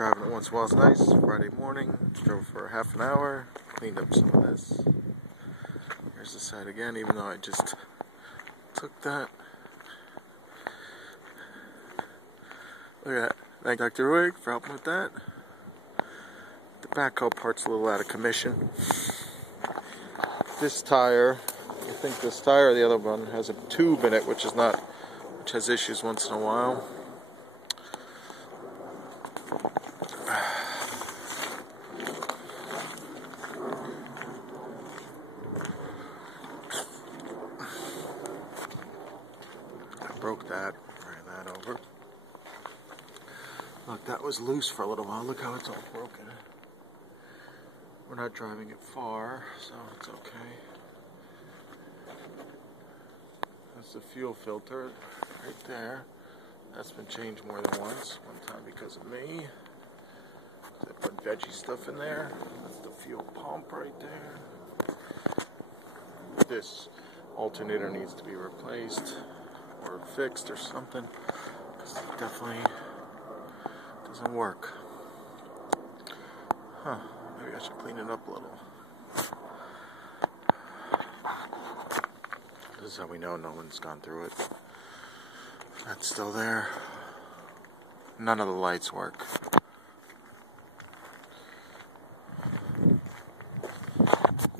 Driving it once in a while is nice. Friday morning, drove for half an hour, cleaned up some of this. Here's the side again, even though I just took that. Look at that. Thank Dr. Wig for helping with that. The backhoe part's a little out of commission. This tire, I think this tire or the other one has a tube in it, which has issues once in a while. I broke that, ran that over. Look, that was loose for a little while. Look how it's all broken. We're not driving it far, so it's okay. That's the fuel filter right there. That's been changed more than once. One time because of me. I put veggie stuff in there. That's the fuel pump right there. This alternator needs to be replaced or fixed or something, because it definitely doesn't work. Huh, maybe I should clean it up a little. This is how we know no one's gone through it. That's still there. None of the lights work.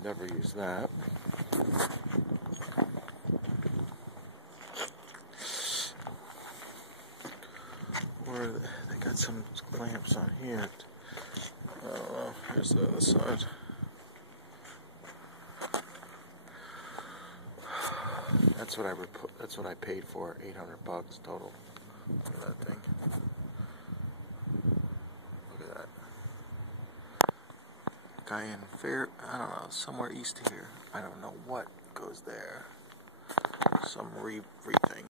Never use that. Or they got some clamps on here. I don't know. Here's the other side. That's what I paid for. $800 total for that thing. Look at that. Guy in I don't know, somewhere east of here. I don't know what goes there. Some rebar